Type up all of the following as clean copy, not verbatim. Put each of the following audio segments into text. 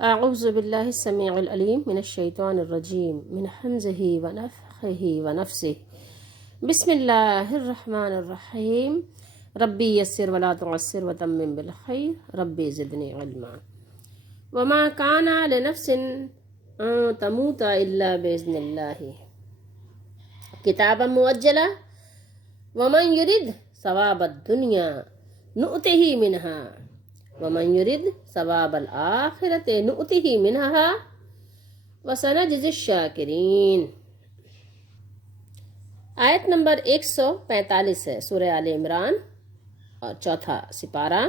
اعوذ باللہ السمیع العلیم من الشیطان الرجیم من حمزہ ونفخہ ونفسہ بسم اللہ الرحمن الرحیم ربی یسر ولا تعسر وتمم بالخیر ربی زدنی علما وما کان لنفس ان تموت الا باذن اللہ کتابا مؤجلا ومن یرد ثواب الدنیا نؤتہ منہا ومن یرد ثواب الآخرۃ نؤتہ منہا وسنجزی الشاکرین۔ آیت نمبر 145 ہے سورہ آل عمران اور چوتھا سپارہ،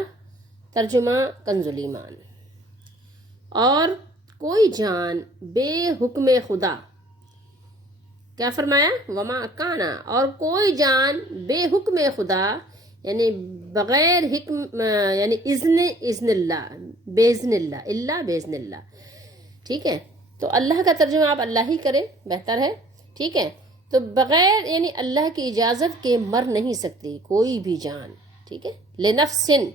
ترجمہ کنز الایمان۔ اور کوئی جان بے حکم خدا، کیا فرمایا؟ وما کانا، اور کوئی جان بے حکم خدا یعنی بغیر حکم یعنی اذن اللہ، باذن اللہ، اللہ باذن اللہ، ٹھیک ہے؟ تو اللہ کا ترجمہ آپ اللہ ہی کریں، بہتر ہے، ٹھیک ہے؟ تو بغیر یعنی اللہ کی اجازت کے مر نہیں سکتی کوئی بھی جان، ٹھیک ہے؟ لنفسن،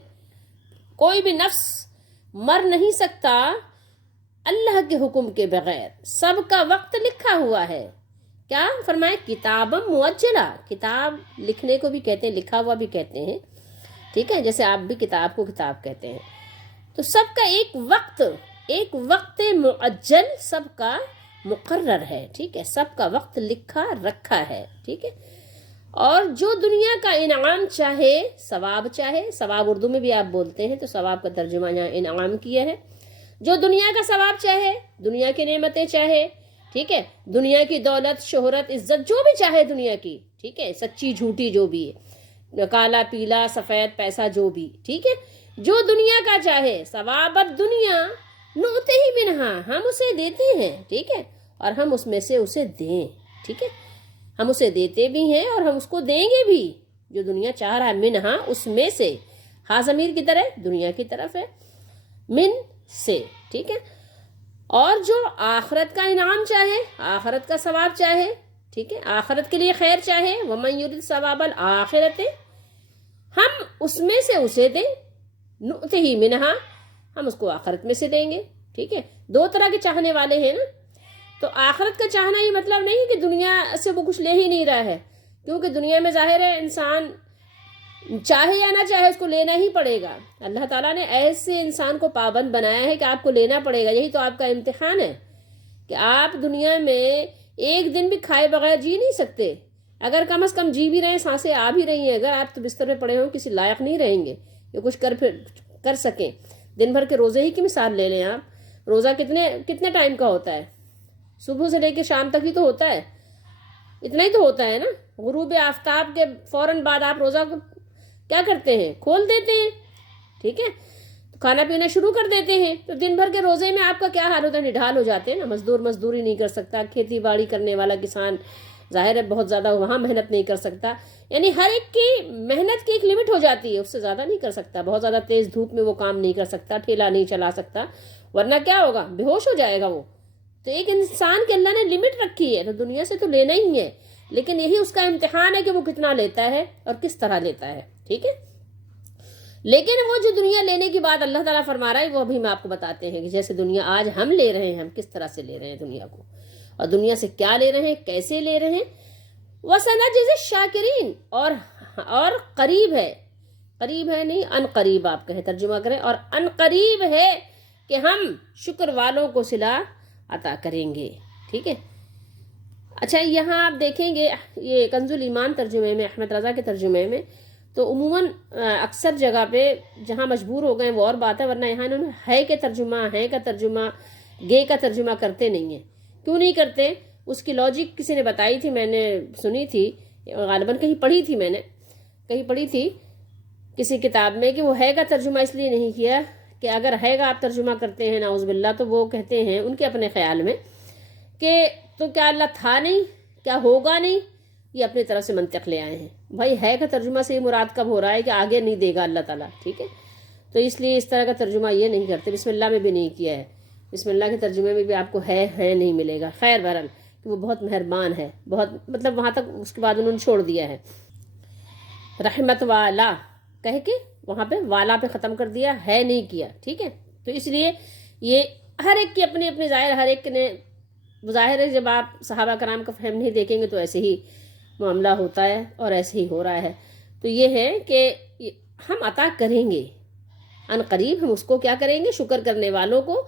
کوئی بھی نفس مر نہیں سکتا اللہ کے حکم کے بغیر، سب کا وقت لکھا ہوا ہے۔ کیا فرمائے؟ کتاب مؤجلہ، کتاب لکھنے کو بھی کہتے ہیں، لکھا ہوا بھی کہتے ہیں، ٹھیک ہے؟ جیسے آپ بھی کتاب کو کتاب کہتے ہیں۔ تو سب کا ایک وقت مؤجل سب کا مقرر ہے، ٹھیک ہے؟ سب کا وقت لکھا رکھا ہے، ٹھیک ہے؟ اور جو دنیا کا انعام چاہے، ثواب اردو میں بھی آپ بولتے ہیں تو ثواب کا ترجمہ یہاں انعام کیا ہے۔ جو دنیا کا ثواب چاہے، دنیا کی نعمتیں چاہے، ٹھیک ہے؟ دنیا کی دولت، شہرت، عزت، جو بھی چاہے دنیا کی، ٹھیک ہے؟ سچی جھوٹی جو بھی ہے، کالا پیلا سفید پیسہ جو بھی، ٹھیک ہے؟ جو دنیا کا چاہے، ثواب الدنیا نؤتہ منہا، ہم اسے دیتے ہیں، ٹھیک ہے؟ اور ہم اس میں سے اسے دیں، ٹھیک ہے؟ ہم اسے دیتے بھی ہیں اور ہم اس کو دیں گے بھی، جو دنیا چاہ رہا ہے، منہا، اس میں سے، ہا ضمیر کی طرح دنیا کی طرف ہے، من سے، ٹھیک ہے؟ اور جو آخرت کا انعام چاہے، آخرت کا ثواب چاہے، ٹھیک ہے؟ آخرت کے لیے خیر چاہے، ومن یرد ثواب الآخرۃ، ہم اس میں سے اسے دیں، نؤتہ منہا، ہم اس کو آخرت میں سے دیں گے، ٹھیک ہے؟ دو طرح کے چاہنے والے ہیں نا۔ تو آخرت کا چاہنا یہ مطلب نہیں کہ دنیا سے وہ کچھ لے ہی نہیں رہا ہے، کیونکہ دنیا میں ظاہر ہے انسان چاہے یا نہ چاہے اس کو لینا ہی پڑے گا۔ اللہ تعالیٰ نے ایسے انسان کو پابند بنایا ہے کہ آپ کو لینا پڑے گا، یہی تو آپ کا امتحان ہے کہ آپ دنیا میں ایک دن بھی کھائے بغیر جی نہیں سکتے۔ اگر کم از کم جی بھی رہے، سانسیں آ بھی رہی ہیں، اگر آپ تو بستر میں پڑے ہوں کسی لائق نہیں رہیں گے کہ کچھ کر سکیں۔ دن بھر کے روزے ہی کی مثال لے لیں آپ، روزہ کتنے ٹائم کا ہوتا ہے؟ صبح سے لے کے شام تک ہی تو ہوتا ہے، اتنا ہی تو ہوتا ہے نا۔ غروب آفتاب کے فوراً بعد آپ روزہ کو کیا کرتے ہیں؟ کھول دیتے ہیں، ٹھیک ہے؟ کھانا پینا شروع کر دیتے ہیں۔ تو دن بھر کے روزے میں آپ کا کیا حال ہوتا ہے؟ نڈھال ہو جاتے ہیں نا۔ مزدوری نہیں کر سکتا، کھیتی باڑی کرنے والا کسان ظاہر ہے بہت زیادہ وہاں محنت نہیں کر سکتا، یعنی ہر ایک کی محنت کی ایک لمٹ ہو جاتی ہے، اس سے زیادہ نہیں کر سکتا۔ بہت زیادہ تیز دھوپ میں وہ کام نہیں کر سکتا، ٹھیلا نہیں چلا سکتا، ورنہ کیا ہوگا؟ بے ہوش ہو جائے گا وہ۔ تو ایک انسان کے اللہ نے لمٹ رکھی ہے، تو دنیا سے تو لینا ہی ہے، لیکن یہی اس کا امتحان ہے کہ وہ کتنا لیتا ہے اور کس طرح لیتا ہے، ٹھیک ہے؟ لیکن وہ جو دنیا لینے کی بات اللہ تعالیٰ فرما رہا ہے وہ ابھی ہم آپ کو بتاتے ہیں کہ جیسے دنیا آج ہم لے رہے ہیں، ہم کس طرح سے لے رہے ہیں دنیا کو، اور دنیا سے کیا لے رہے ہیں، کیسے لے رہے ہیں۔ وَسَنَجْزِي الشَّاكِرِينَ، اور قریب ہے نہیں، ان قریب آپ کہیں ترجمہ کریں، اور ان قریب ہے کہ ہم شکر والوں کو صلہ عطا کریں گے، ٹھیک ہے؟ اچھا، یہاں آپ دیکھیں گے یہ کنز الایمان ترجمے میں، احمد رضا کے ترجمے میں، تو عموماً اکثر جگہ پہ جہاں مجبور ہو گئے وہ اور بات ہے، ورنہ یہاں انہوں نے ہے کے ترجمہ، ہیں کا ترجمہ، گے کا ترجمہ کرتے نہیں ہیں۔ کیوں نہیں کرتے؟ اس کی لاجک کسی نے بتائی تھی، میں نے سنی تھی، غالباً کہیں پڑھی تھی کسی کتاب میں، کہ وہ ہے کا ترجمہ اس لیے نہیں کیا کہ اگر ہے گا آپ ترجمہ کرتے ہیں نعوذ باللہ، تو وہ کہتے ہیں ان کے اپنے خیال میں کہ تو کیا اللہ تھا نہیں، کیا ہوگا نہیں، یہ اپنی طرف سے منطق لے آئے ہیں۔ بھائی ہے کا ترجمہ سے یہ مراد کب ہو رہا ہے کہ آگے نہیں دے گا اللہ تعالیٰ، ٹھیک ہے؟ تو اس لیے اس طرح کا ترجمہ یہ نہیں کرتے، بسم اللہ میں بھی نہیں کیا ہے، بسم اللہ کے ترجمے میں بھی آپ کو ہے نہیں ملے گا۔ خیر بہرحال کہ وہ بہت مہربان ہے، بہت مطلب وہاں تک، اس کے بعد انہوں نے چھوڑ دیا ہے رحمت والا کہہ کے، وہاں پہ والا پہ ختم کر دیا، ہے نہیں کیا، ٹھیک ہے؟ تو اس لیے یہ ہر ایک کی اپنی اپنی ظاہر، ہر ایک نے ظاہر ہے جب آپ صحابہ کرام کا فہم نہیں دیکھیں گے تو ایسے ہی معاملہ ہوتا ہے اور ایسے ہی ہو رہا ہے. تو یہ ہے کہ ہم عطا کریں گے ان قریب. ہم اس کو کیا کریں گے؟ شکر کرنے والوں کو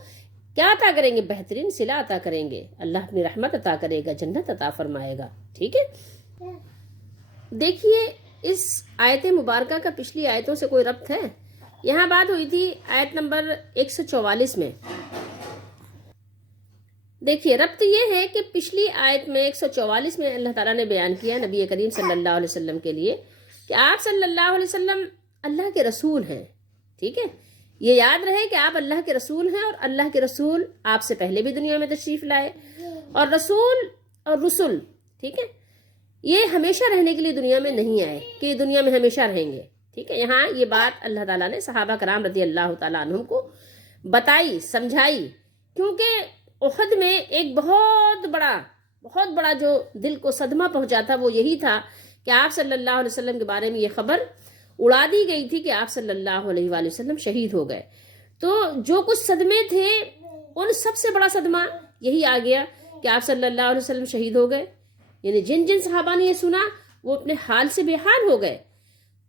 کیا عطا کریں گے؟ بہترین صلہ عطا کریں گے. اللہ اپنی رحمت عطا کرے گا، جنت عطا فرمائے گا. ٹھیک ہے. دیکھیے اس آیت مبارکہ کا پچھلی آیتوں سے کوئی ربط ہے؟ یہاں بات ہوئی تھی آیت نمبر 144 میں. دیکھیے ربط یہ ہے کہ پچھلی آیت میں 144 میں اللہ تعالیٰ نے بیان کیا نبی کریم صلی اللہ علیہ وسلم کے لیے کہ آپ صلی اللہ علیہ وسلم اللہ کے رسول ہیں. ٹھیک ہے. یہ یاد رہے کہ آپ اللہ کے رسول ہیں، اور اللہ کے رسول آپ سے پہلے بھی دنیا میں تشریف لائے. اور رسول اور رسل، ٹھیک ہے، یہ ہمیشہ رہنے کے لیے دنیا میں نہیں آئے کہ یہ دنیا میں ہمیشہ رہیں گے. ٹھیک ہے. یہاں یہ بات اللہ تعالیٰ نے صحابہ کرام رضی اللہ تعالیٰ عنہم کو بتائی، سمجھائی. کیونکہ احد میں ایک بہت بڑا جو دل کو صدمہ پہنچا تھا وہ یہی تھا کہ آپ صلی اللہ علیہ وسلم کے بارے میں یہ خبر اڑا دی گئی تھی کہ آپ صلی اللہ علیہ وآلہ وسلم شہید ہو گئے. تو جو کچھ صدمے تھے ان سب سے بڑا صدمہ یہی آ گیا کہ آپ صلی اللہ علیہ وسلم شہید ہو گئے. یعنی جن صحابہ نے یہ سنا وہ اپنے حال سے بے حال ہو گئے.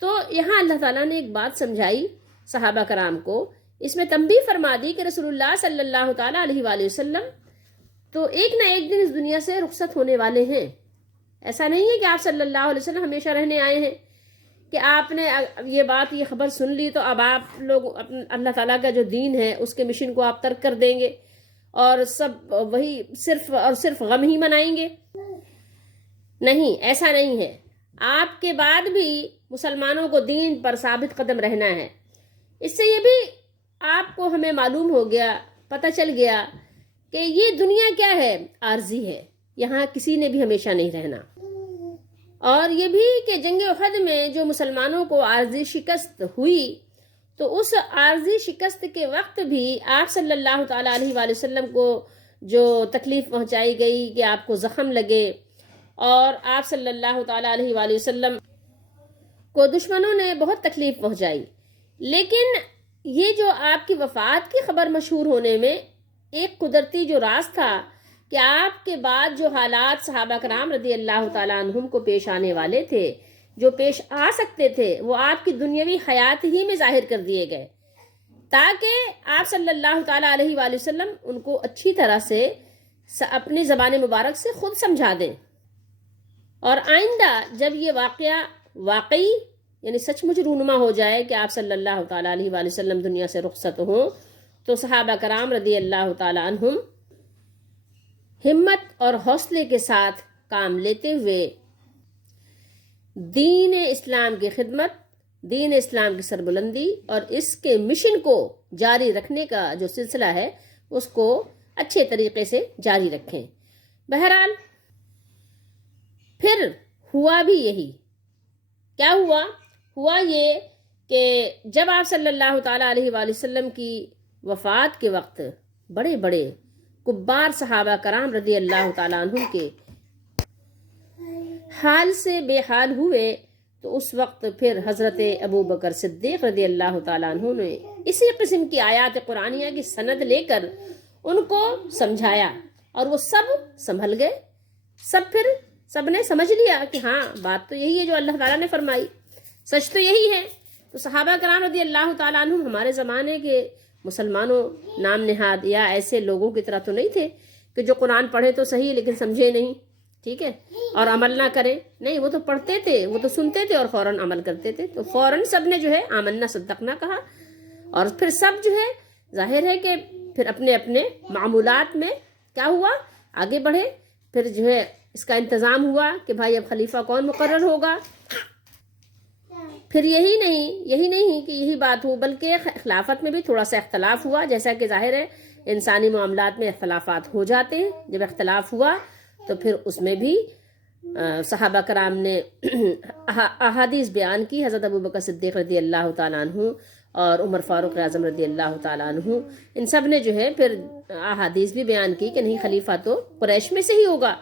تو یہاں اللہ تعالیٰ نے ایک بات سمجھائی صحابہ کرام کو، اس میں تنبیہ فرما دی کہ رسول اللہ صلی اللہ تعالیٰ علیہ وآلہ وسلم تو ایک نہ ایک دن اس دنیا سے رخصت ہونے والے ہیں. ایسا نہیں ہے کہ آپ صلی اللہ علیہ وسلم ہمیشہ رہنے آئے ہیں، کہ آپ نے یہ خبر سن لی تو اب آپ لوگ اللہ تعالیٰ کا جو دین ہے اس کے مشن کو آپ ترک کر دیں گے اور سب وہی صرف اور صرف غم ہی منائیں گے. نہیں، ایسا نہیں ہے. آپ کے بعد بھی مسلمانوں کو دین پر ثابت قدم رہنا ہے. اس سے یہ بھی آپ کو ہمیں معلوم ہو گیا، پتہ چل گیا کہ یہ دنیا کیا ہے؟ عارضی ہے. یہاں کسی نے بھی ہمیشہ نہیں رہنا. اور یہ بھی کہ جنگ احد میں جو مسلمانوں کو عارضی شکست ہوئی تو اس عارضی شکست کے وقت بھی آپ صلی اللہ تعالیٰ علیہ وآلہ وسلم کو جو تکلیف پہنچائی گئی کہ آپ کو زخم لگے، اور آپ صلی اللہ تعالیٰ علیہ وآلہ وسلم کو دشمنوں نے بہت تکلیف پہنچائی. لیکن یہ جو آپ کی وفات کی خبر مشہور ہونے میں ایک قدرتی جو راز تھا کہ آپ کے بعد جو حالات صحابہ کرام رضی اللہ تعالیٰ عنہم کو پیش آنے والے تھے، جو پیش آ سکتے تھے، وہ آپ کی دنیاوی حیات ہی میں ظاہر کر دیے گئے تاکہ آپ صلی اللہ تعالیٰ علیہ وآلہ وسلم ان کو اچھی طرح سے اپنی زبان مبارک سے خود سمجھا دیں. اور آئندہ جب یہ واقعہ واقعی یعنی سچ مچ رونما ہو جائے کہ آپ صلی اللہ تعالیٰ علیہ وآلہ وسلم دنیا سے رخصت ہوں، تو صحابہ کرام رضی اللہ تعالیٰ عنہم ہمت اور حوصلے کے ساتھ کام لیتے ہوئے دین اسلام کی خدمت، دین اسلام کی سربلندی اور اس کے مشن کو جاری رکھنے کا جو سلسلہ ہے اس کو اچھے طریقے سے جاری رکھیں. بہرحال پھر ہوا بھی یہی. کیا ہوا؟ ہوا یہ کہ جب آپ صلی اللہ تعالیٰ علیہ وآلہ وسلم کی وفات کے وقت بڑے بڑے کبار صحابہ کرام رضی اللہ تعالیٰ عنہم کے حال سے بے حال ہوئے تو اس وقت پھر حضرت ابو بکر صدیق رضی اللہ تعالیٰ عنہ نے اسی قسم کی آیات قرآنیہ کی سند لے کر ان کو سمجھایا اور وہ سب سنبھل گئے. سب نے سمجھ لیا کہ ہاں بات تو یہی ہے جو اللہ تعالیٰ نے فرمائی، سچ تو یہی ہے. تو صحابہ کرام رضی اللہ تعالیٰ عنہ ہمارے زمانے کے مسلمانوں نام نہاد یا ایسے لوگوں کی طرح تو نہیں تھے کہ جو قرآن پڑھے تو صحیح لیکن سمجھے نہیں، ٹھیک ہے، اور عمل نہ کرے. نہیں، وہ تو پڑھتے تھے، وہ تو سنتے تھے اور فوراً عمل کرتے تھے. تو فوراً سب نے جو ہے آمنا صدقنا کہا، اور پھر سب جو ہے ظاہر ہے کہ پھر اپنے اپنے معمولات میں کیا ہوا، آگے بڑھے. پھر جو ہے اس کا انتظام ہوا کہ بھائی اب خلیفہ کون مقرر ہوگا. پھر یہی نہیں کہ یہی بات ہو، بلکہ خلافت میں بھی تھوڑا سا اختلاف ہوا. جیسا کہ ظاہر ہے انسانی معاملات میں اختلافات ہو جاتے ہیں. جب اختلاف ہوا تو پھر اس میں بھی صحابہ کرام نے احادیث بیان کی. حضرت ابو بکر صدیق رضی اللہ تعالیٰ عنہ اور عمر فاروق اعظم رضی اللہ تعالیٰ عنہ، ان سب نے جو ہے پھر احادیث بھی بیان کی کہ نہیں، خلیفہ تو قریش میں سے ہی ہوگا.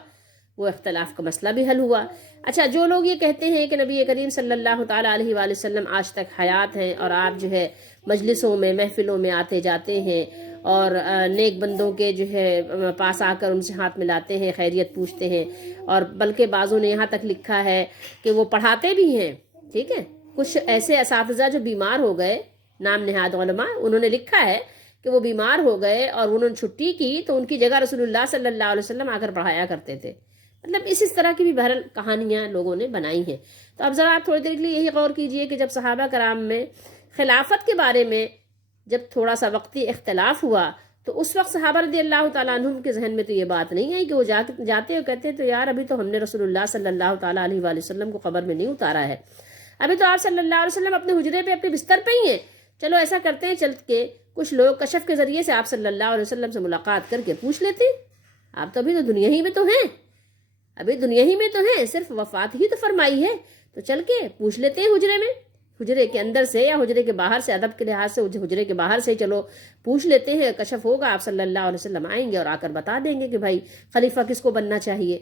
وہ اختلاف کا مسئلہ بھی حل ہوا۔ اچھا، جو لوگ یہ کہتے ہیں کہ نبی کریم صلی اللہ تعالیٰ علیہ وآلہ وسلم آج تک حیات ہیں اور آپ جو ہے مجلسوں میں محفلوں میں آتے جاتے ہیں اور نیک بندوں کے جو ہے پاس آ کر ان سے ہاتھ ملاتے ہیں، خیریت پوچھتے ہیں، اور بلکہ بعضوں نے یہاں تک لکھا ہے کہ وہ پڑھاتے بھی ہیں، ٹھیک ہے۔ کچھ ایسے اساتذہ جو بیمار ہو گئے، نام نہاد علماء، انہوں نے لکھا ہے کہ وہ بیمار ہو گئے اور انہوں نے چھٹی کی تو ان کی جگہ رسول اللہ صلی اللہ علیہ وسلم آ کر پڑھایا کرتے تھے۔ مطلب اس طرح کی بھی بہرحال کہانیاں لوگوں نے بنائی ہیں۔ تو اب ذرا آپ تھوڑی دیر کے لیے یہی غور کیجئے کہ جب صحابہ کرام میں خلافت کے بارے میں جب تھوڑا سا وقتی اختلاف ہوا تو اس وقت صحابہ رضی اللہ تعالیٰ عنہم کے ذہن میں تو یہ بات نہیں آئی کہ وہ جاتے اور کہتے ہیں تو یار ابھی تو ہم نے رسول اللہ صلی اللہ تعالیٰ علیہ وآلہ وسلم کو قبر میں نہیں اتارا ہے، ابھی تو آپ صلی اللہ علیہ وسلم اپنے حجرے پہ اپنے بستر پہ ہی ہیں، چلو ایسا کرتے ہیں چل کے کچھ لوگ کشف کے ذریعے سے آپ صلی اللہ علیہ وسلم سے ملاقات کر کے پوچھ لیتے ہیں، آپ تو ابھی تو دنیا ہی میں تو ہیں، ابھی دنیا ہی میں تو ہیں، صرف وفات ہی تو فرمائی ہے، تو چل کے پوچھ لیتے ہیں حجرے میں، حجرے کے اندر سے یا حجرے کے باہر سے، ادب کے لحاظ سے حجرے کے باہر سے چلو پوچھ لیتے ہیں، کشف ہوگا، آپ صلی اللہ علیہ وسلم آئیں گے اور آ کر بتا دیں گے کہ بھائی خلیفہ کس کو بننا چاہیے۔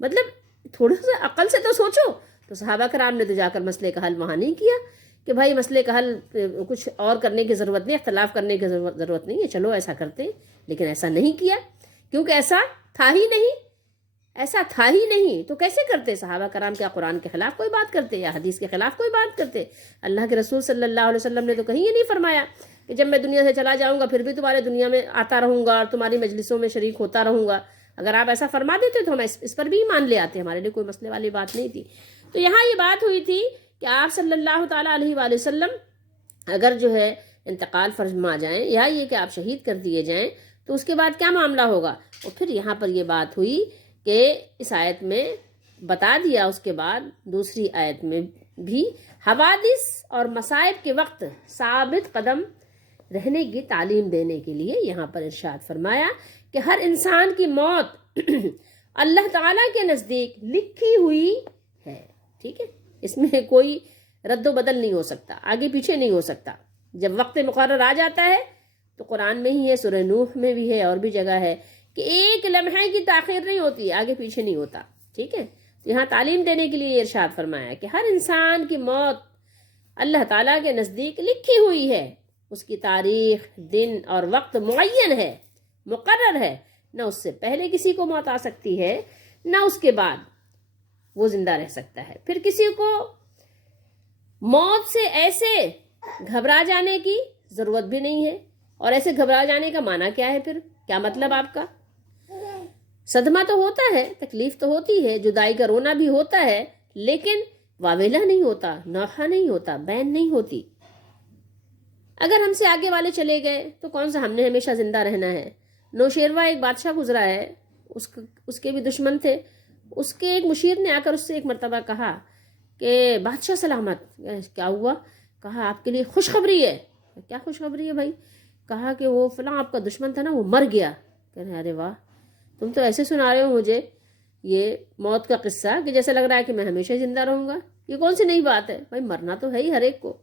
مطلب تھوڑا سا عقل سے تو سوچو۔ تو صحابہ کرام نے تو جا کر مسئلے کا حل وہاں نہیں کیا کہ بھائی مسئلے کا حل کچھ اور کرنے کی ضرورت نہیں، اختلاف کرنے کی ضرورت نہیں ہے، چلو ایسا کرتے ہیں، لیکن ایسا نہیں کیا کیونکہ ایسا تھا ہی نہیں، ایسا تھا ہی نہیں، تو کیسے کرتے صحابہ کرام؟ کیا قرآن کے خلاف کوئی بات کرتے یا حدیث کے خلاف کوئی بات کرتے؟ اللہ کے رسول صلی اللہ علیہ وسلم نے تو کہیں یہ نہیں فرمایا کہ جب میں دنیا سے چلا جاؤں گا پھر بھی تمہارے دنیا میں آتا رہوں گا اور تمہاری مجلسوں میں شریک ہوتا رہوں گا۔ اگر آپ ایسا فرما دیتے تو ہم اس پر بھی ایمان لے آتے، ہمارے لیے کوئی مسئلے والی بات نہیں تھی۔ تو یہاں یہ بات ہوئی تھی کہ آپ صلی اللہ تعالیٰ علیہ وآلہ وسلم اگر جو ہے انتقال فرما جائیں یا یہ کہ آپ شہید کر دیے جائیں تو اس کے بعد کیا معاملہ ہوگا؟ اور پھر یہاں پر یہ بات ہوئی کہ اس آیت میں بتا دیا، اس کے بعد دوسری آیت میں بھی حوادث اور مصائب کے وقت ثابت قدم رہنے کی تعلیم دینے کے لیے یہاں پر ارشاد فرمایا کہ ہر انسان کی موت اللہ تعالیٰ کے نزدیک لکھی ہوئی ہے، ٹھیک ہے، اس میں کوئی رد و بدل نہیں ہو سکتا، آگے پیچھے نہیں ہو سکتا۔ جب وقت مقرر آ جاتا ہے تو قرآن میں ہی ہے، سورہ نوح میں بھی ہے اور بھی جگہ ہے کہ ایک لمحے کی تاخیر نہیں ہوتی، آگے پیچھے نہیں ہوتا، ٹھیک ہے۔ تو یہاں تعلیم دینے کے لیے ارشاد فرمایا کہ ہر انسان کی موت اللہ تعالیٰ کے نزدیک لکھی ہوئی ہے، اس کی تاریخ، دن اور وقت معین ہے، مقرر ہے، نہ اس سے پہلے کسی کو موت آ سکتی ہے نہ اس کے بعد وہ زندہ رہ سکتا ہے۔ پھر کسی کو موت سے ایسے گھبرا جانے کی ضرورت بھی نہیں ہے، اور ایسے گھبرا جانے کا معنی کیا ہے؟ پھر کیا مطلب آپ کا؟ صدمہ تو ہوتا ہے، تکلیف تو ہوتی ہے، جدائی کا رونا بھی ہوتا ہے، لیکن واویلا نہیں ہوتا، نوحہ نہیں ہوتا، بین نہیں ہوتی۔ اگر ہم سے آگے والے چلے گئے تو کون سا ہم نے ہمیشہ زندہ رہنا ہے؟ نوشیروہ ایک بادشاہ گزرا ہے، اس کے بھی دشمن تھے، اس کے ایک مشیر نے آ کر اس سے ایک مرتبہ کہا کہ بادشاہ سلامت، کیا ہوا؟ کہا آپ کے لیے خوشخبری ہے۔ کیا خوشخبری ہے بھائی؟ کہا کہ وہ فلاں آپ کا دشمن تھا نا، وہ مر گیا۔ کہہ رہے ارے واہ، تم تو ایسے سنا رہے ہو مجھے یہ موت کا قصہ کہ جیسے لگ رہا ہے کہ میں ہمیشہ زندہ رہوں گا، یہ کون سی نئی بات ہے؟ بھائی مرنا تو ہے ہی ہر ایک کو،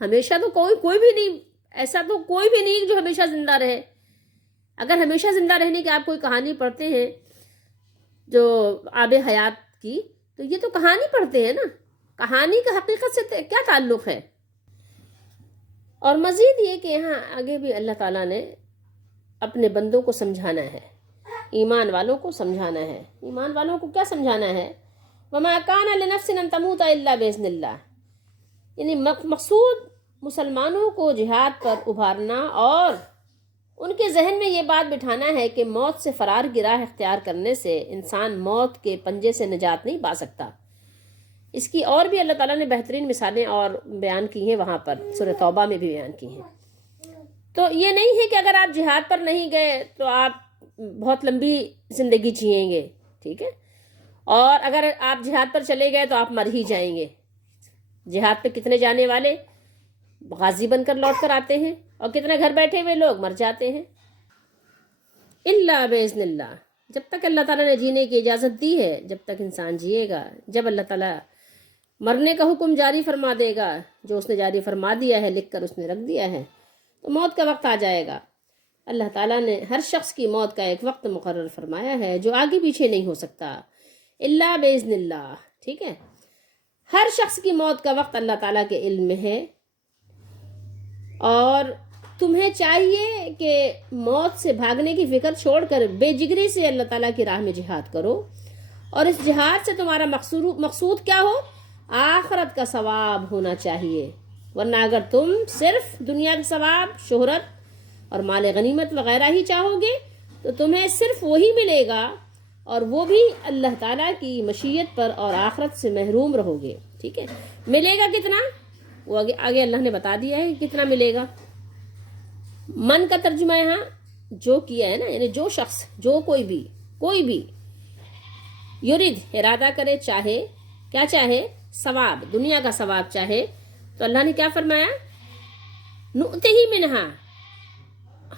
ہمیشہ تو کوئی بھی نہیں، ایسا تو کوئی بھی نہیں جو ہمیشہ زندہ رہے۔ اگر ہمیشہ زندہ رہنے کی آپ کوئی کہانی پڑھتے ہیں جو آب حیات کی، تو یہ تو کہانی پڑھتے ہیں نا، کہانی کا حقیقت سے کیا تعلق ہے؟ اور مزید یہ کہ یہاں آگے بھی اللہ تعالیٰ نے اپنے بندوں کو سمجھانا ہے، ایمان والوں کو سمجھانا ہے۔ ایمان والوں کو کیا سمجھانا ہے؟ وَمَا كَانَ لِنَفْسٍ أَن تَمُوتَ إِلَّا بِإِذْنِ اللَّهِ، یعنی مقصود مسلمانوں کو جہاد پر ابھارنا اور ان کے ذہن میں یہ بات بٹھانا ہے کہ موت سے فرار کی راہ اختیار کرنے سے انسان موت کے پنجے سے نجات نہیں پا سکتا۔ اس کی اور بھی اللہ تعالیٰ نے بہترین مثالیں اور بیان کی ہیں، وہاں پر سورہ توبہ میں بھی بیان کی ہیں۔ تو یہ نہیں ہے کہ اگر آپ جہاد پر نہیں گئے تو آپ بہت لمبی زندگی جئیں گے، ٹھیک ہے، اور اگر آپ جہاد پر چلے گئے تو آپ مر ہی جائیں گے۔ جہاد پہ کتنے جانے والے غازی بن کر لوٹ کر آتے ہیں اور کتنے گھر بیٹھے ہوئے لوگ مر جاتے ہیں۔ الا باذن اللہ، جب تک اللہ تعالیٰ نے جینے کی اجازت دی ہے، جب تک انسان جیے گا، جب اللہ تعالیٰ مرنے کا حکم جاری فرما دے گا، جو اس نے جاری فرما دیا ہے، لکھ کر اس نے رکھ دیا ہے، تو موت کا وقت آ جائے گا۔ اللہ تعالیٰ نے ہر شخص کی موت کا ایک وقت مقرر فرمایا ہے جو آگے پیچھے نہیں ہو سکتا، الا باذن اللہ، ٹھیک ہے؟ ہر شخص کی موت کا وقت اللہ تعالیٰ کے علم میں ہے، اور تمہیں چاہیے کہ موت سے بھاگنے کی فکر چھوڑ کر بے جگری سے اللہ تعالیٰ کی راہ میں جہاد کرو، اور اس جہاد سے تمہارا مقصود کیا ہو؟ آخرت کا ثواب ہونا چاہیے، ورنہ اگر تم صرف دنیا کا ثواب، شہرت اور مال غنیمت وغیرہ ہی چاہو گے تو تمہیں صرف وہی ملے گا، اور وہ بھی اللہ تعالیٰ کی مشیت پر، اور آخرت سے محروم رہو گے، ٹھیک ہے؟ ملے گا کتنا؟ وہ آگے اللہ نے بتا دیا ہے کہ کتنا ملے گا۔ من کا ترجمہ یہاں جو کیا ہے نا، یعنی جو شخص، جو کوئی بھی یرید ارادہ کرے، چاہے کیا چاہے؟ ثواب، دنیا کا ثواب چاہے، تو اللہ نے کیا فرمایا؟ نؤتہ منہا،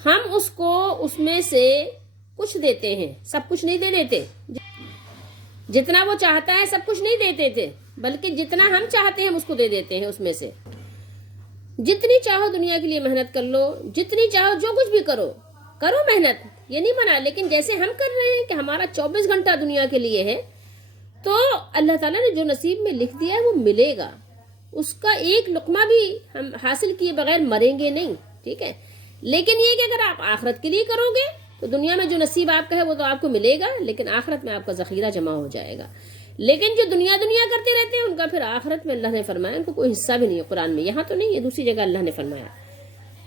ہم اس کو اس میں سے کچھ دیتے ہیں، سب کچھ نہیں دے دیتے، جتنا وہ چاہتا ہے سب کچھ نہیں دیتے تھے، بلکہ جتنا ہم چاہتے ہیں ہم اس کو دے دیتے ہیں، اس میں سے جتنی چاہو دنیا کے لیے محنت کر لو، جتنی چاہو جو کچھ بھی کرو محنت، یہ نہیں منع، لیکن جیسے ہم کر رہے ہیں کہ ہمارا 24 گھنٹہ دنیا کے لیے ہے، تو اللہ تعالیٰ نے جو نصیب میں لکھ دیا ہے وہ ملے گا، اس کا ایک لقمہ بھی ہم حاصل کیے بغیر مریں گے نہیں، ٹھیک ہے؟ لیکن یہ کہ اگر آپ آخرت کے لیے کرو گے تو دنیا میں جو نصیب آپ کا ہے وہ تو آپ کو ملے گا، لیکن آخرت میں آپ کا ذخیرہ جمع ہو جائے گا۔ لیکن جو دنیا کرتے رہتے ہیں ان کا پھر آخرت میں اللہ نے فرمایا ان کو کوئی حصہ بھی نہیں ہے، قرآن میں، یہاں تو نہیں ہے، دوسری جگہ اللہ نے فرمایا۔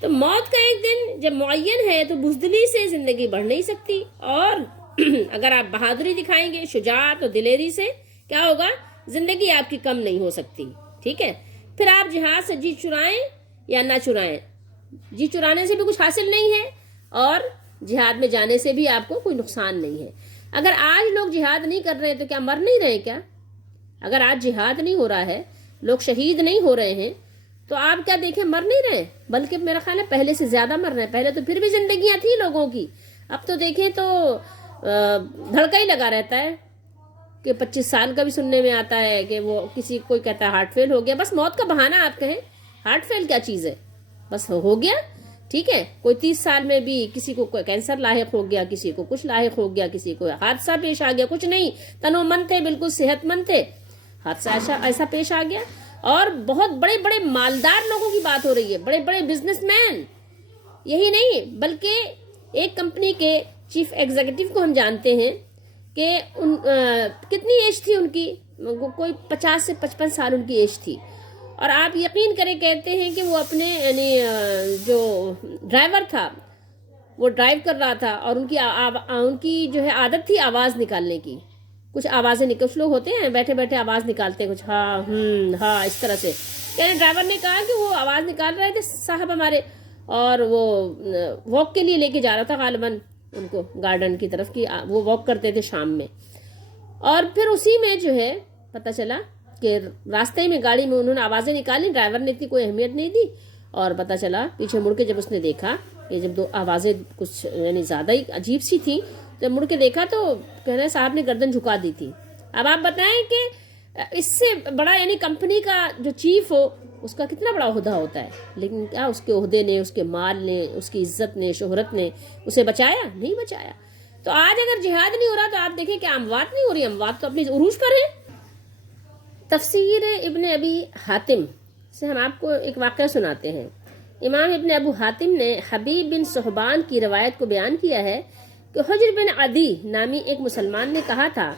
تو موت کا ایک دن جب معین ہے تو بزدلی سے زندگی بڑھ نہیں سکتی، اور اگر آپ بہادری دکھائیں گے، شجاعت اور دلیری سے، کیا ہوگا؟ زندگی آپ کی کم نہیں ہو سکتی، ٹھیک ہے؟ پھر آپ جہاد سے جی چرائیں یا نہ چرائیں، جی چرانے سے بھی کچھ حاصل نہیں ہے، اور جہاد میں جانے سے بھی آپ کو کوئی نقصان نہیں ہے۔ اگر آج لوگ جہاد نہیں کر رہے تو کیا مر نہیں رہے کیا؟ اگر آج جہاد نہیں ہو رہا ہے، لوگ شہید نہیں ہو رہے ہیں، تو آپ کیا دیکھیں مر نہیں رہے، بلکہ میرا خیال ہے پہلے سے زیادہ مر رہے ہیں۔ پہلے تو پھر بھی زندگیاں تھیں لوگوں کی، اب تو دیکھیں تو دھڑکا ہی لگا رہتا ہے کہ 25 سال کا بھی سننے میں آتا ہے کہ وہ کسی کوئی کہتا ہے ہارٹ فیل ہو گیا، بس موت کا بہانہ آپ کہیں، ہارٹ فیل کیا چیز ہے، بس ہو گیا، ٹھیک ہے؟ کوئی 30 سال میں بھی کسی کو کوئی کینسر لاحق ہو گیا، کسی کو کچھ لاحق ہو گیا، کسی کو حادثہ پیش آ گیا، کچھ نہیں، تنو من تھے، بالکل صحت مند تھے، حادثہ ایسا پیش آ گیا۔ اور بہت بڑے بڑے مالدار لوگوں کی بات ہو رہی ہے، بڑے بڑے بزنس مین، یہی نہیں بلکہ ایک کمپنی کے چیف ایگزیکٹو کو ہم جانتے ہیں کہ کتنی ایج تھی ان کی، کوئی 50 سے 55 سال ان کی ایج تھی، اور آپ یقین کریں کہتے ہیں کہ وہ اپنے یعنی جو ڈرائیور تھا وہ ڈرائیو کر رہا تھا، اور ان کی جو ہے عادت تھی آواز نکالنے کی، کچھ آوازیں کچھ لوگ ہوتے ہیں بیٹھے بیٹھے آواز نکالتے ہیں، کچھ ہاں اس طرح سے، یعنی ڈرائیور نے کہا کہ وہ آواز نکال رہے تھے صاحب ہمارے، اور وہ واک کے لیے لے کے جا رہا تھا غالباً ان کو گارڈن کی طرف کی، وہ واک کرتے تھے شام میں، اور پھر اسی میں جو ہے پتہ چلا کہ راستے میں گاڑی میں انہوں نے آوازیں نکالی، ڈرائیور نے اتنی کوئی اہمیت نہیں دی، اور پتہ چلا پیچھے مڑ کے جب اس نے دیکھا کہ جب دو آوازیں کچھ یعنی زیادہ ہی عجیب سی تھیں، جب مڑ کے دیکھا تو کہہ رہے صاحب نے گردن جھکا دی تھی۔ اب آپ بتائیں کہ اس سے بڑا یعنی کمپنی کا جو چیف ہو اس کا کتنا بڑا عہدہ ہوتا ہے، لیکن کیا اس کے عہدے نے، اس کے مال نے، اس کی عزت نے، شہرت نے اسے بچایا؟ نہیں بچایا۔ تو آج اگر جہاد نہیں ہو رہا تو آپ دیکھیں کہ اموات نہیں ہو رہی، اموات تو اپنی عروج پر ہیں۔ تفسیر ابن ابی حاتم سے ہم آپ کو ایک واقعہ سناتے ہیں۔ امام ابن ابو حاتم نے حبیب بن صحبان کی روایت کو بیان کیا ہے کہ حجر بن عدی نامی ایک مسلمان نے کہا تھا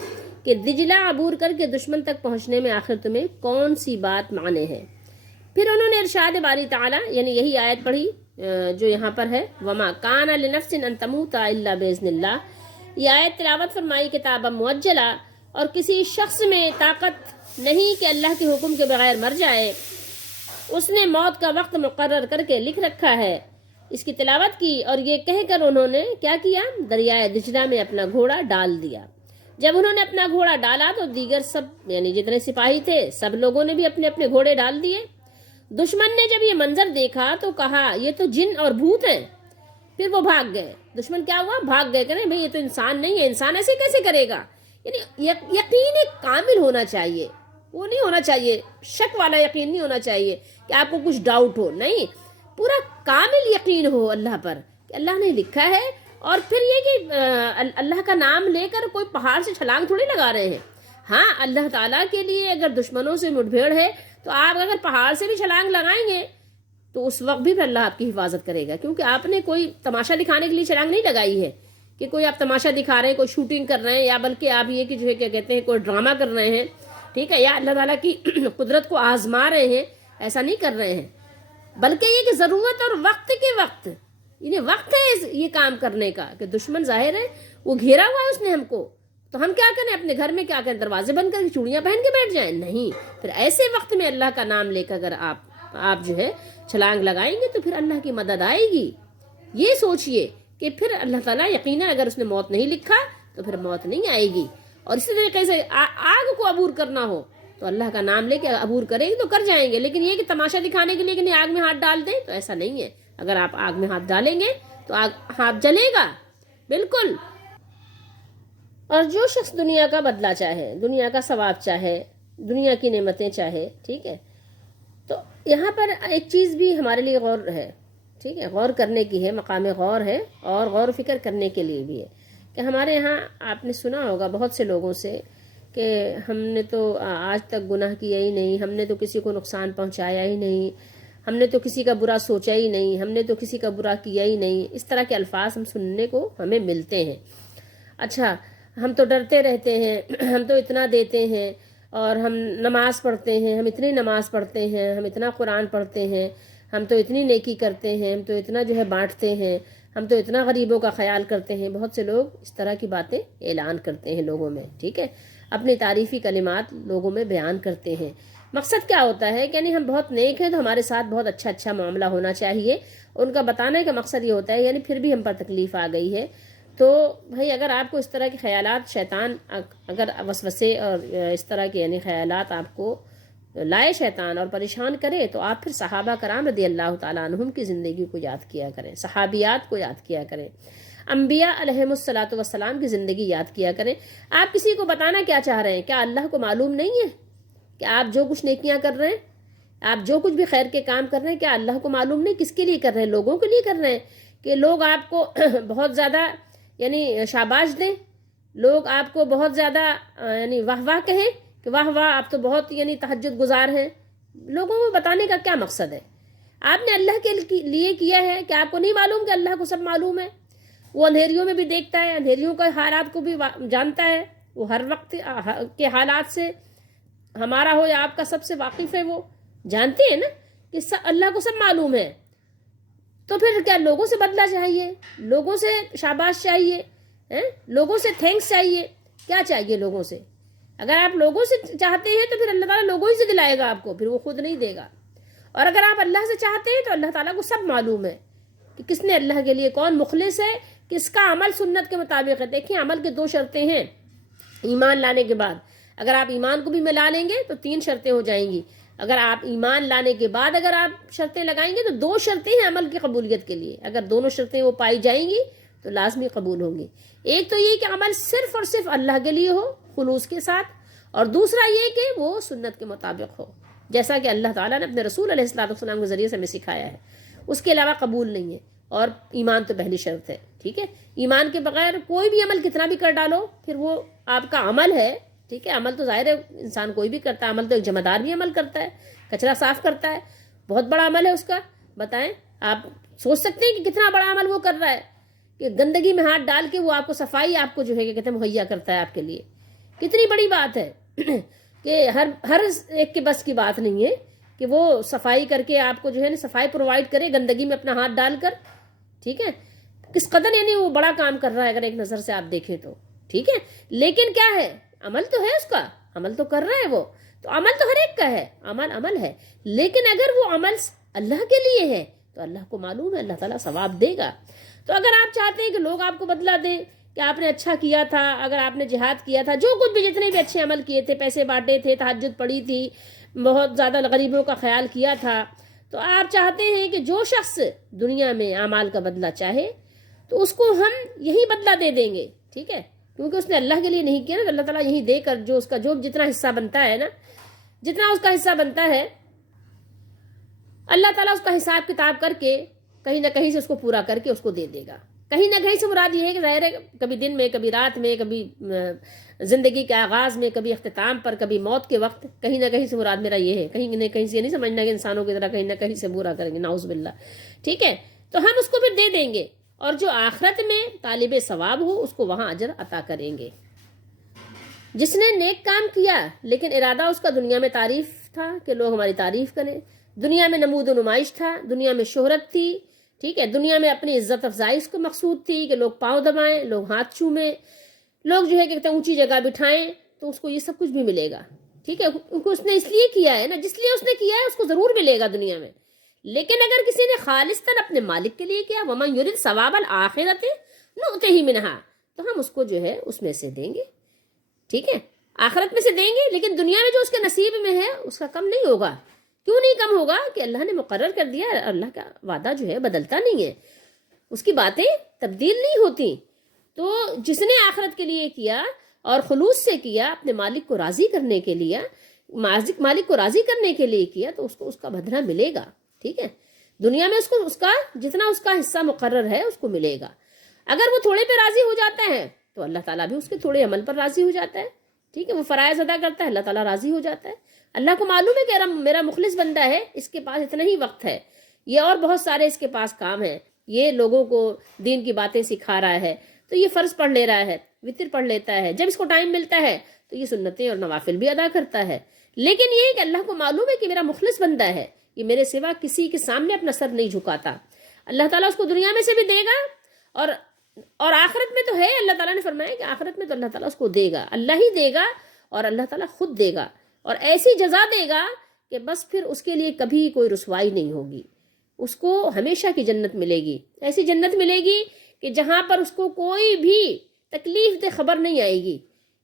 کہ دجلہ عبور کر کے دشمن تک پہنچنے میں آخر تمہیں کون سی بات مانے ہے؟ پھر انہوں نے ارشاد باری تعالی یعنی یہی آیت پڑھی جو یہاں پر ہے، وما کان لنفس ان تموت الا باذن اللہ، یہ آیت تلاوت فرمائی کتابا موجلہ، اور کسی شخص میں طاقت نہیں کہ اللہ کے حکم کے بغیر مر جائے، اس نے موت کا وقت مقرر کر کے لکھ رکھا ہے۔ اس کی تلاوت کی اور یہ کہہ کر انہوں نے کیا کیا؟ دریائے دجلہ میں اپنا گھوڑا ڈال دیا۔ جب انہوں نے اپنا گھوڑا ڈالا تو دیگر سب یعنی جتنے سپاہی تھے سب لوگوں نے بھی اپنے اپنے گھوڑے ڈال دیے۔ دشمن نے جب یہ منظر دیکھا تو کہا یہ تو جن اور بھوت ہیں، پھر وہ بھاگ گئے۔ دشمن کیا ہوا؟ بھاگ گئے کہ نہیں بھئی یہ تو انسان نہیں ہے، انسان ایسے کیسے کرے گا؟ یعنی یقین ایک کامل ہونا چاہیے، وہ نہیں ہونا چاہیے شک والا یقین، نہیں ہونا چاہیے کہ آپ کو کچھ ڈاؤٹ ہو، نہیں، پورا کامل یقین ہو اللہ پر کہ کہ اللہ نے لکھا ہے. اور پھر یہ کہ اللہ کا نام لے کر کوئی پہاڑ سے چھلانگ تھوڑی لگا رہے ہیں. ہاں اللہ تعالیٰ کے لیے اگر دشمنوں سے مٹ بھیڑ ہے تو آپ اگر پہاڑ سے بھی چھلانگ لگائیں گے تو اس وقت بھی پھر اللہ آپ کی حفاظت کرے گا، کیونکہ آپ نے کوئی تماشا دکھانے کے لیے چھلانگ نہیں لگائی ہے کہ کوئی آپ تماشا دکھا رہے ہیں، کوئی شوٹنگ کر رہے ہیں، یا بلکہ آپ یہ کہ جو ہے کیا کہتے ہیں کوئی ڈرامہ کر رہے ہیں، ٹھیک ہے، یا اللہ تعالیٰ کی قدرت کو آزما رہے ہیں. ایسا نہیں کر رہے ہیں، بلکہ یہ کہ ضرورت اور وقت کے وقت، انہیں وقت ہے یہ کام کرنے کا کہ دشمن ظاہر ہے وہ گھیرا ہوا ہے اس نے ہم کو، تو ہم کیا کریں؟ اپنے گھر میں کیا کریں؟ دروازے بند کر کے چوڑیاں پہن کے بیٹھ جائیں؟ نہیں. پھر ایسے وقت میں اللہ کا نام لے کر اگر آپ جو ہے چھلانگ لگائیں گے تو پھر اللہ کی مدد آئے گی. یہ سوچئے کہ پھر اللہ تعالیٰ یقیناً اگر اس نے موت نہیں لکھا تو پھر موت نہیں آئے گی. اور اسی طریقے سے آگ کو عبور کرنا ہو تو اللہ کا نام لے کے عبور کریں گے تو کر جائیں گے. لیکن یہ کہ تماشا دکھانے کے لیے کہ نہیں آگ میں ہاتھ ڈال دیں، تو ایسا نہیں ہے. اگر آپ آگ میں ہاتھ ڈالیں گے تو ہاتھ جلے گا بالکل. اور جو شخص دنیا کا بدلہ چاہے، دنیا کا ثواب چاہے، دنیا کی نعمتیں چاہے، ٹھیک ہے، تو یہاں پر ایک چیز بھی ہمارے لیے غور ہے، ٹھیک ہے، غور کرنے کی ہے، مقام غور ہے، اور غور و فکر کرنے کے لیے بھی ہے کہ ہمارے یہاں آپ نے سنا ہوگا بہت سے لوگوں سے کہ ہم نے تو آج تک گناہ کیا ہی نہیں، ہم نے تو کسی کو نقصان پہنچایا ہی نہیں، ہم نے تو کسی کا برا سوچا ہی نہیں، ہم نے تو کسی کا برا کیا ہی نہیں. اس طرح کے الفاظ ہم سننے کو ہمیں ملتے ہیں. اچھا، ہم تو ڈرتے رہتے ہیں، ہم تو اتنا دیتے ہیں، اور ہم نماز پڑھتے ہیں، ہم اتنی نماز پڑھتے ہیں، ہم اتنا قرآن پڑھتے ہیں، ہم تو اتنی نیکی کرتے ہیں، ہم تو اتنا جو ہے بانٹتے ہیں، ہم تو اتنا غریبوں کا خیال کرتے ہیں. بہت سے لوگ اس طرح کی باتیں اعلان کرتے ہیں لوگوں میں، ٹھیک ہے، اپنی تعریفی کلمات لوگوں میں بیان کرتے ہیں. مقصد کیا ہوتا ہے کہ یعنی ہم بہت نیک ہیں تو ہمارے ساتھ بہت اچھا معاملہ ہونا چاہیے. ان کا بتانے کا مقصد یہ ہوتا ہے یعنی پھر بھی ہم پر تکلیف آ گئی ہے تو بھائی اگر آپ کو اس طرح کے خیالات، شیطان اگر وسوسے اور اس طرح کے یعنی خیالات آپ کو لائے شیطان اور پریشان کرے، تو آپ پھر صحابہ کرام رضی اللہ تعالیٰ عنہم کی زندگی کو یاد کیا کریں، صحابیات کو یاد کیا کریں، انبیاء علیہم الصلاۃ والسلام کی زندگی یاد کیا کریں. آپ کسی کو بتانا کیا چاہ رہے ہیں؟ کیا اللہ کو معلوم نہیں ہے کہ آپ جو کچھ نیکیاں کر رہے ہیں، آپ جو کچھ بھی خیر کے کام کر رہے ہیں، کیا اللہ کو معلوم نہیں؟ کس کے لیے کر رہے ہیں؟ لوگوں کے لیے کر رہے ہیں کہ لوگ آپ کو بہت زیادہ یعنی شاباش دیں، لوگ آپ کو بہت زیادہ یعنی واہ واہ کہیں کہ واہ واہ آپ تو بہت یعنی تہجد گزار ہیں. لوگوں کو بتانے کا کیا مقصد ہے؟ آپ نے اللہ کے لیے کیا ہے کہ آپ کو نہیں معلوم کہ اللہ کو سب معلوم ہے؟ وہ اندھیریوں میں بھی دیکھتا ہے، اندھیریوں کے حالات کو بھی جانتا ہے، وہ ہر وقت کے حالات سے ہمارا ہو یا آپ کا سب سے واقف ہے. وہ جانتے ہیں نا کہ اللہ کو سب معلوم ہے. تو پھر کیا لوگوں سے بدلہ چاہیے؟ لوگوں سے شاباش چاہیے؟ لوگوں سے تھینکس چاہیے؟ کیا چاہیے لوگوں سے؟ اگر آپ لوگوں سے چاہتے ہیں تو پھر اللہ تعالیٰ لوگوں ہی سے دلائے گا آپ کو، پھر وہ خود نہیں دے گا. اور اگر آپ اللہ سے چاہتے ہیں تو اللہ تعالیٰ کو سب معلوم ہے کہ کس نے اللہ کے لیے کون مخلص ہے، کس کا عمل سنت کے مطابق ہے. دیکھیں عمل کے 2 شرطیں ہیں ایمان لانے کے بعد. اگر آپ ایمان کو بھی ملا لیں گے تو 3 شرطیں ہو جائیں گی. اگر آپ ایمان لانے کے بعد اگر آپ شرطیں لگائیں گے تو 2 شرطیں ہیں عمل کی قبولیت کے لیے. اگر دونوں شرطیں وہ پائی جائیں گی تو لازمی قبول ہوں گی. ایک تو یہ کہ عمل صرف اور صرف اللہ کے لیے ہو خلوص کے ساتھ، اور دوسرا یہ کہ وہ سنت کے مطابق ہو جیسا کہ اللہ تعالیٰ نے اپنے رسول علیہ الصلوۃ والسلام کے ذریعے سے ہمیں سکھایا ہے. اس کے علاوہ قبول نہیں ہے. اور ایمان تو پہلی شرط ہے، ٹھیک ہے. ایمان کے بغیر کوئی بھی عمل کتنا بھی کر ڈالو پھر وہ آپ کا عمل ہے، ٹھیک ہے. عمل تو ظاہر ہے انسان کوئی بھی کرتا ہے، عمل تو ایک ذمہ دار بھی عمل کرتا ہے، کچرا صاف کرتا ہے، بہت بڑا عمل ہے اس کا. بتائیں آپ سوچ سکتے ہیں کہ کتنا بڑا عمل وہ کر رہا ہے کہ گندگی میں ہاتھ ڈال کے وہ آپ کو صفائی آپ کو جو ہے کہ کہتے ہیں مہیا کرتا ہے آپ کے لیے. کتنی بڑی بات ہے کہ ہر ایک کے بس کی بات نہیں ہے کہ وہ صفائی کر کے آپ کو جو ہے نا صفائی پرووائڈ کرے گندگی میں اپنا ہاتھ ڈال کر، ٹھیک ہے. کس قدر یعنی وہ بڑا کام کر رہا ہے اگر ایک نظر سے آپ دیکھیں تو، ٹھیک ہے. لیکن کیا ہے؟ عمل تو ہے اس کا، عمل تو کر رہا ہے وہ. تو عمل تو ہر ایک کا ہے، عمل ہے. لیکن اگر وہ عمل اللہ کے لیے ہے تو اللہ کو معلوم ہے اللہ تعالیٰ ثواب دے گا. تو اگر آپ چاہتے ہیں کہ لوگ آپ کو بدلہ دیں کہ آپ نے اچھا کیا تھا، اگر آپ نے جہاد کیا تھا، جو کچھ بھی جتنے بھی اچھے عمل کیے تھے، پیسے بانٹے تھے، تہجد پڑھی تھی، بہت زیادہ غریبوں کا خیال کیا تھا، تو آپ چاہتے ہیں کہ جو شخص دنیا میں اعمال کا بدلہ چاہے تو اس کو ہم یہی بدلہ دے دیں گے، ٹھیک ہے. کیونکہ اس نے اللہ کے لیے نہیں کیا نا، تو اللہ تعالیٰ یہی دے کر جو اس کا جو جتنا حصہ بنتا ہے نا، جتنا اس کا حصہ بنتا ہے، اللہ تعالیٰ اس کا حساب کتاب کر کے کہیں نہ کہیں سے اس کو پورا کر کے اس کو دے دے گا. کہیں نہ کہیں سے مراد یہ ہے کہ ظاہر ہے کبھی دن میں، کبھی رات میں، کبھی زندگی کے آغاز میں، کبھی اختتام پر، کبھی موت کے وقت، کہیں نہ کہیں سے مراد میرا یہ ہے. کہیں نہ کہیں سے یہ نہیں سمجھنا کہ انسانوں کی طرح کہیں نہ کہیں سے پورا کریں گے، نعوذ باللہ. ٹھیک ہے، تو ہم اس کو پھر دے دیں گے، اور جو آخرت میں طالب ثواب ہو اس کو وہاں اجر عطا کریں گے. جس نے نیک کام کیا لیکن ارادہ اس کا دنیا میں تعریف تھا کہ لوگ ہماری تعریف کریں، دنیا میں نمود و نمائش تھا، دنیا میں شہرت تھی، ٹھیک ہے، دنیا میں اپنی عزت افزائی اس کو مقصود تھی کہ لوگ پاؤں دبائیں، لوگ ہاتھ چومیں، لوگ جو ہے کہ اونچی جگہ بٹھائیں، تو اس کو یہ سب کچھ بھی ملے گا. ٹھیک ہے، اس نے اس لیے کیا ہے نا، جس لیے اس نے کیا ہے اس کو ضرور ملے گا دنیا میں. لیکن اگر کسی نے خالصتاً اپنے مالک کے لیے کیا، وَمَن يُرِدْ ثَوَابَ الْآخِرَةِ نُؤْتِهِ مِنْهَا، تو ہم اس کو جو ہے اس میں سے دیں گے. ٹھیک ہے، آخرت میں سے دیں گے، لیکن دنیا میں جو اس کے نصیب میں ہے اس کا کم نہیں ہوگا. کیوں نہیں کم ہوگا؟ کہ اللہ نے مقرر کر دیا ہے. اللہ کا وعدہ جو ہے بدلتا نہیں ہے، اس کی باتیں تبدیل نہیں ہوتی. تو جس نے آخرت کے لیے کیا اور خلوص سے کیا، اپنے مالک کو راضی کرنے کے لیے، مالک کو راضی کرنے کے لیے کیا، تو اس کو اس کا بدلہ ملے گا. ٹھیک ہے، دنیا میں اس کا جتنا اس کا حصہ مقرر ہے اس کو ملے گا. اگر وہ تھوڑے پہ راضی ہو جاتا ہے تو اللہ تعالیٰ بھی اس کے تھوڑے عمل پر راضی ہو جاتا ہے. ٹھیک ہے، وہ فرائض ادا کرتا ہے، اللہ تعالیٰ راضی ہو جاتا ہے. اللہ کو معلوم ہے کہ میرا مخلص بندہ ہے، اس کے پاس اتنا ہی وقت ہے، یہ اور بہت سارے اس کے پاس کام ہیں، یہ لوگوں کو دین کی باتیں سکھا رہا ہے، تو یہ فرض پڑھ لے رہا ہے، وتر پڑھ لیتا ہے، جب اس کو ٹائم ملتا ہے تو یہ سنتیں اور نوافل بھی ادا کرتا ہے. لیکن یہ کہ اللہ کو معلوم ہے کہ میرا مخلص بندہ ہے، یہ میرے سوا کسی کے سامنے اپنا سر نہیں جھکاتا. اللہ تعالیٰ اس کو دنیا میں سے بھی دے گا، اور آخرت میں تو ہے. اللہ تعالیٰ نے فرمایا کہ آخرت میں تو اللہ تعالیٰ اس کو دے گا، اللہ ہی دے گا، اور اللہ تعالیٰ خود دے گا، اور ایسی جزا دے گا کہ بس پھر اس کے لیے کبھی کوئی رسوائی نہیں ہوگی. اس کو ہمیشہ کی جنت ملے گی، ایسی جنت ملے گی کہ جہاں پر اس کو کوئی بھی تکلیف دہ خبر نہیں آئے گی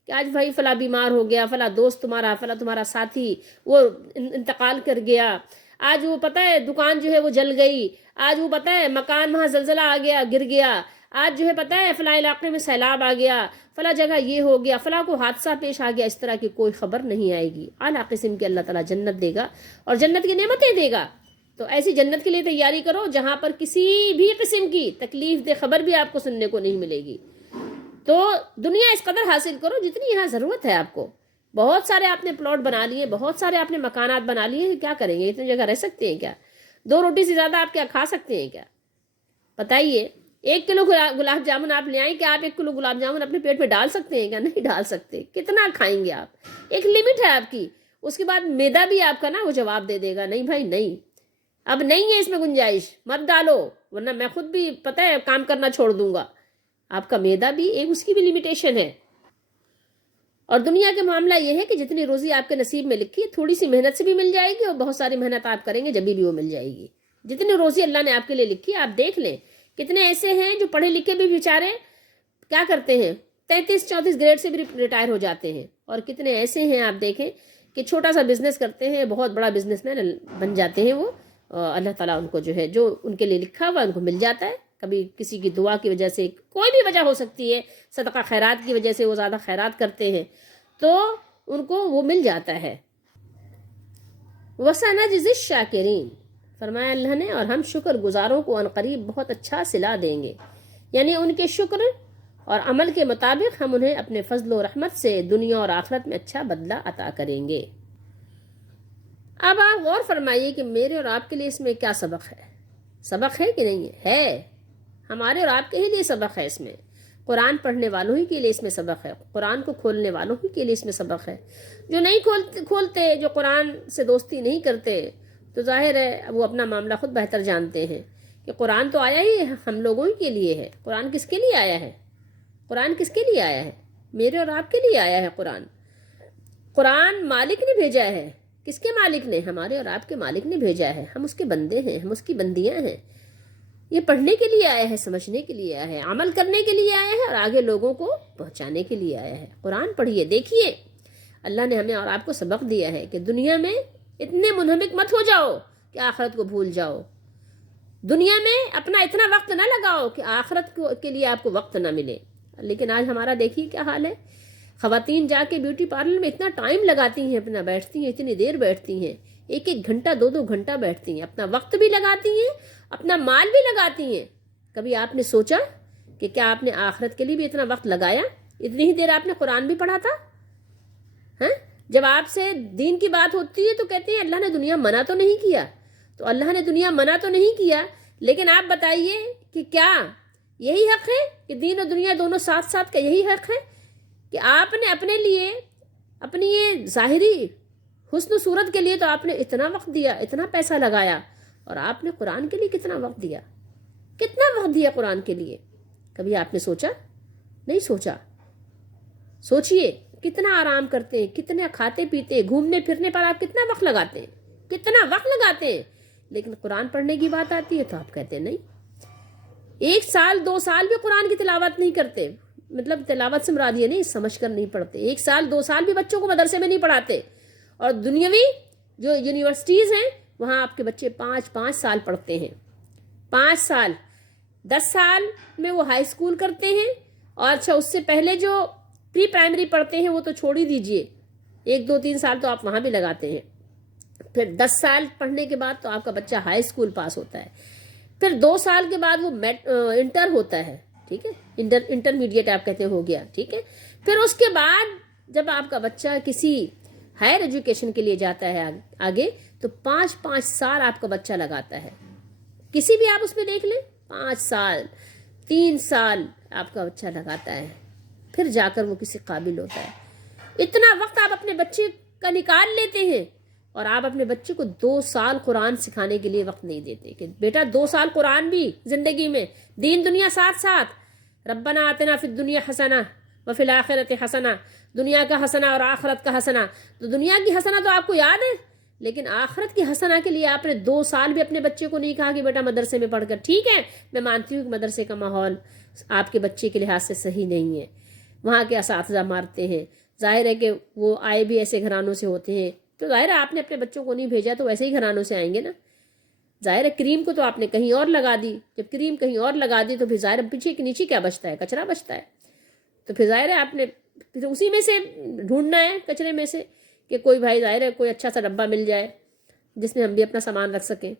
کہ آج بھائی فلاں بیمار ہو گیا، فلاں دوست تمہارا، فلاں تمہارا ساتھی وہ انتقال کر گیا، آج وہ پتہ ہے دکان جو ہے وہ جل گئی، آج وہ پتہ ہے مکان وہاں زلزلہ آ گیا گر گیا، آج جو ہے پتہ ہے فلاں علاقے میں سیلاب آ گیا، فلاں جگہ یہ ہو گیا، فلاں کو حادثہ پیش آ گیا. اس طرح کی کوئی خبر نہیں آئے گی. اعلیٰ قسم کے اللہ تعالیٰ جنت دے گا اور جنت کی نعمتیں دے گا. تو ایسی جنت کے لیے تیاری کرو جہاں پر کسی بھی قسم کی تکلیف دہ خبر بھی آپ کو سننے کو نہیں ملے گی. تو دنیا اس قدر حاصل کرو جتنی یہاں ضرورت ہے آپ کو. بہت سارے آپ نے پلاٹ بنا لیے، بہت سارے آپ نے مکانات بنا لیے، کیا کریں گے؟ اتنی جگہ رہ سکتے ہیں کیا؟ 2 روٹی سے زیادہ آپ کیا کھا سکتے ہیں کیا؟ بتائیے. 1 کلو گلاب جامن آپ لے آئیں، کہ آپ 1 کلو گلاب جامن اپنے پیٹ میں ڈال سکتے ہیں کیا؟ نہیں ڈال سکتے. کتنا کھائیں گے آپ؟ ایک لمٹ ہے آپ کی. اس کے بعد میدا بھی آپ کا نا وہ جواب دے دے گا، نہیں بھائی نہیں، اب نہیں ہے اس میں گنجائش، مت ڈالو ورنہ میں خود بھی پتہ ہے کام کرنا چھوڑ دوں گا. آپ کا میدا بھی ایک اس کی بھی لمیٹیشن ہے. اور دنیا کے معاملہ یہ ہے کہ جتنی روزی آپ کے نصیب میں لکھی ہے تھوڑی سی محنت سے بھی مل جائے گی، اور بہت ساری محنت آپ کریں گے جبھی بھی وہ مل جائے گی. جتنی روزی اللہ نے آپ کے لیے لکھی ہے آپ دیکھ لیں. کتنے ایسے ہیں جو پڑھے لکھے بھی بیچارے کیا کرتے ہیں 33-34 گریڈ سے بھی ریٹائر ہو جاتے ہیں، اور کتنے ایسے ہیں آپ دیکھیں کہ چھوٹا سا بزنس کرتے ہیں، بہت بڑا بزنس مین بن جاتے ہیں وہ. اللہ تعالیٰ ان کو جو ہے جو ان کے لیے لکھا ہوا ان کو مل جاتا ہے. کبھی کسی کی دعا کی وجہ سے، کوئی بھی وجہ ہو سکتی ہے، صدقہ خیرات کی وجہ سے وہ زیادہ خیرات کرتے ہیں تو ان کو وہ مل جاتا ہے. وَسَنَجْزِي الشَّاكِرِينَ، فرمایا اللہ نے، اور ہم شکر گزاروں کو عنقریب بہت اچھا صلہ دیں گے. یعنی ان کے شکر اور عمل کے مطابق ہم انہیں اپنے فضل و رحمت سے دنیا اور آخرت میں اچھا بدلہ عطا کریں گے. اب آپ غور فرمائیے کہ میرے اور آپ کے لیے اس میں کیا سبق ہے؟ سبق ہے کہ نہیں ہے؟ ہمارے اور آپ کے ہی لیے سبق ہے. اس میں قرآن پڑھنے والوں ہی کے لیے اس میں سبق ہے، قرآن کو کھولنے والوں ہی کے لیے اس میں سبق ہے. جو نہیں کھولتے، جو قرآن سے دوستی نہیں کرتے، تو ظاہر ہے وہ اپنا معاملہ خود بہتر جانتے ہیں کہ قرآن تو آیا ہی ہم لوگوں ہی کے لیے ہے. قرآن کس کے لیے آیا ہے؟ قرآن کس کے لیے آیا ہے؟ میرے اور آپ کے لیے آیا ہے. قرآن مالک نے بھیجا ہے. کس کے مالک نے؟ ہمارے اور آپ کے مالک نے بھیجا ہے. ہم اس کے بندے ہیں، ہم اس کی بندیاں ہیں. یہ پڑھنے کے لیے آیا ہے، سمجھنے کے لیے آیا ہے، عمل کرنے کے لیے آیا ہے، اور آگے لوگوں کو پہنچانے کے لیے آیا ہے. قرآن پڑھیے، دیکھیے. اللہ نے ہمیں اور آپ کو سبق دیا ہے کہ دنیا میں اتنے منہمک مت ہو جاؤ کہ آخرت کو بھول جاؤ. دنیا میں اپنا اتنا وقت نہ لگاؤ کہ آخرت کے لیے آپ کو وقت نہ ملے. لیکن آج ہمارا دیکھیے کیا حال ہے. خواتین جا کے بیوٹی پارلر میں اتنا ٹائم لگاتی ہیں، اپنا بیٹھتی ہیں، اتنی دیر بیٹھتی ہیں. ایک ایک گھنٹہ 2 گھنٹہ بیٹھتی ہیں، اپنا وقت بھی لگاتی ہیں، اپنا مال بھی لگاتی ہیں. کبھی آپ نے سوچا کہ کیا آپ نے آخرت کے لیے بھی اتنا وقت لگایا؟ اتنی ہی دیر آپ نے قرآن بھی پڑھا تھا؟ ہاں، جب آپ سے دین کی بات ہوتی ہے تو کہتے ہیں اللہ نے دنیا منع تو نہیں کیا. تو اللہ نے دنیا منع تو نہیں کیا، لیکن آپ بتائیے کہ کیا یہی حق ہے کہ دین اور دنیا دونوں ساتھ ساتھ کا یہی حق ہے کہ آپ نے اپنے لیے اپنی یہ ظاہری حسن و صورت کے لیے تو آپ نے اتنا وقت دیا، اتنا پیسہ لگایا، اور آپ نے قرآن کے لیے کتنا وقت دیا؟ کتنا وقت دیا قرآن کے لیے؟ کبھی آپ نے سوچا؟ نہیں سوچا. سوچئے کتنا آرام کرتے ہیں، کتنے کھاتے پیتے، گھومنے پھرنے پر آپ کتنا وقت لگاتے ہیں، کتنا وقت لگاتے ہیں، لیکن قرآن پڑھنے کی بات آتی ہے تو آپ کہتے ہیں نہیں. 1 سال 2 سال بھی قرآن کی تلاوت نہیں کرتے. مطلب تلاوت سے مراد یہ نہیں سمجھ کر نہیں پڑھتے. 1 سال 2 سال بھی بچوں کو مدرسے میں نہیں پڑھاتے. اور دنیاوی جو یونیورسٹیز ہیں وہاں آپ کے بچے 5 سال پڑھتے ہیں. 5 سال. 10 سال میں وہ ہائی اسکول کرتے ہیں، اور اچھا اس سے پہلے جو پری پرائمری پڑھتے ہیں وہ تو چھوڑ ہی دیجئے، 1 2 3 سال تو آپ وہاں بھی لگاتے ہیں. پھر 10 سال پڑھنے کے بعد تو آپ کا بچہ ہائی اسکول پاس ہوتا ہے. پھر 2 سال کے بعد وہ انٹر ہوتا ہے، ٹھیک ہے، انٹرمیڈیٹ آپ کہتے ہیں ہو گیا، ٹھیک ہے. پھر اس کے بعد جب آپ کا بچہ کسی ہائر ایجوکیشن کے لیے جاتا ہے آگے، تو 5 سال آپ کا بچہ لگاتا ہے. کسی بھی آپ اس میں دیکھ لیں، 5 سال 3 سال آپ کا بچہ لگاتا ہے، پھر جا کر وہ کسی قابل ہوتا ہے. اتنا وقت آپ اپنے بچے کا نکال لیتے ہیں، اور آپ اپنے بچے کو 2 سال قرآن سکھانے کے لیے وقت نہیں دیتے کہ بیٹا 2 سال قرآن بھی زندگی میں، دین دنیا ساتھ ساتھ. ربنا آتنا فی الدنیا حسنہ وفی الآخرۃ حسنہ، دنیا کا حسنہ اور آخرت کا حسنہ. تو دنیا کی حسنہ تو آپ کو یاد ہے، لیکن آخرت کی حسنہ کے لیے آپ نے 2 سال بھی اپنے بچے کو نہیں کہا کہ بیٹا مدرسے میں پڑھ کر. ٹھیک ہے، میں مانتی ہوں کہ مدرسے کا ماحول آپ کے بچے کے لحاظ سے صحیح نہیں ہے، وہاں کے اساتذہ مارتے ہیں، ظاہر ہے کہ وہ آئے بھی ایسے گھرانوں سے ہوتے ہیں، تو ظاہر ہے آپ نے اپنے بچوں کو نہیں بھیجا تو ویسے ہی گھرانوں سے آئیں گے نا. ظاہر ہے کریم کو تو آپ نے کہیں اور لگا دی، جب کریم کہیں اور لگا دی تو پھر ظاہر پیچھے کے نیچے کیا بچتا ہے؟ کچرا بچتا ہے. تو پھر ظاہر ہے آپ نے پھر اسی میں سے ڈھونڈنا ہے، کچرے میں سے، کہ کوئی بھائی ظاہر ہے کوئی اچھا سا ڈبہ مل جائے جس میں ہم بھی اپنا سامان رکھ سکیں.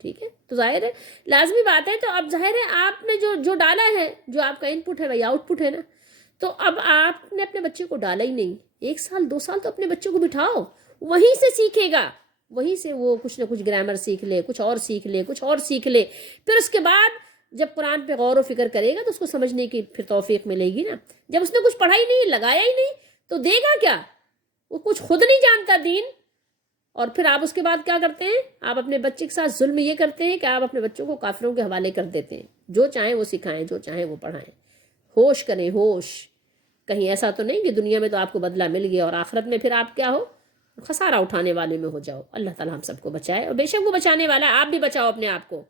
ٹھیک ہے، تو ظاہر ہے لازمی بات ہے. تو اب ظاہر ہے آپ نے جو ڈالا ہے، جو آپ کا ان پٹ ہے وہی آؤٹ پٹ ہے نا. تو اب آپ نے اپنے بچے کو ڈالا ہی نہیں. 1 سال 2 سال تو اپنے بچے کو بٹھاؤ، وہیں سے سیکھے گا، وہیں سے وہ کچھ نہ کچھ گرامر سیکھ لے، کچھ اور سیکھ لے، کچھ اور سیکھ لے. پھر اس کے بعد جب قرآن پہ غور و فکر کرے گا تو اس کو سمجھنے کی پھر توفیق ملے گی نا. جب اس نے کچھ پڑھا ہی نہیں، لگایا ہی نہیں، تو دے گا کیا؟ وہ کچھ خود نہیں جانتا دین. اور پھر آپ اس کے بعد کیا کرتے ہیں؟ آپ اپنے بچے کے ساتھ ظلم یہ کرتے ہیں کہ آپ اپنے بچوں کو کافروں کے حوالے کر دیتے ہیں. جو چاہیں وہ سکھائیں، جو چاہیں وہ پڑھائیں. ہوش کریں، ہوش. کہیں ایسا تو نہیں کہ دنیا میں تو آپ کو بدلہ مل گیا اور آخرت میں پھر آپ کیا ہو؟ خسارہ اٹھانے والے میں ہو جاؤ. اللہ تعالی ہم سب کو بچائے، اور بے شک وہ بچانے والا ہے. آپ بھی بچاؤ اپنے آپ کو.